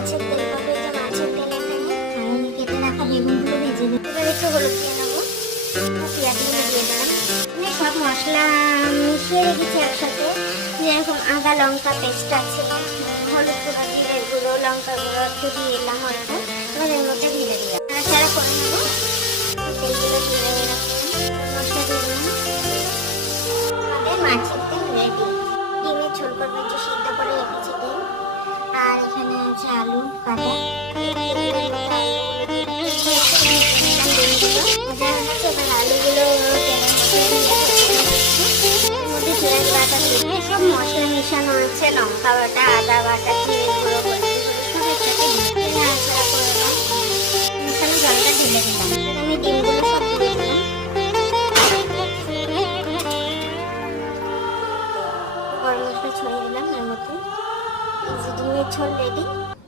মাছের তেল পাবে, যে মাছের তেল এখানে। আর কেটে রাখা বেগুনগুলো ভেজে নেবো। এবার একটু হলুদ দিয়ে নেবো, পেঁয়াজগুলো দিয়ে দিলাম। সব মশলা মিশিয়ে রেখেছি একসাথে, যেরকম আদা লঙ্কা পেস্ট আছে, হলুদ গুঁড়ো, জিরের গুঁড়ো, লঙ্কা গুঁড়ো একটু দিয়ে এলাম অল্প। এবার এর মধ্যে ঢেলে দিলাম, নাড়াচাড়া করে নেবো। তেলগুলো দিয়ে রাখলাম, মশলা দিয়ে দিলাম। আমাদের মাছের তেল রেডি। ডিমের ঝোল করবো, একটু সিদ্ধ করে রেখেছি ডিম। আর এখানে আছে আলু কাটা। আলুগুলো সব মশলা মেশানো আছে, লঙ্কা বাটা, আদা বাটা, জিরে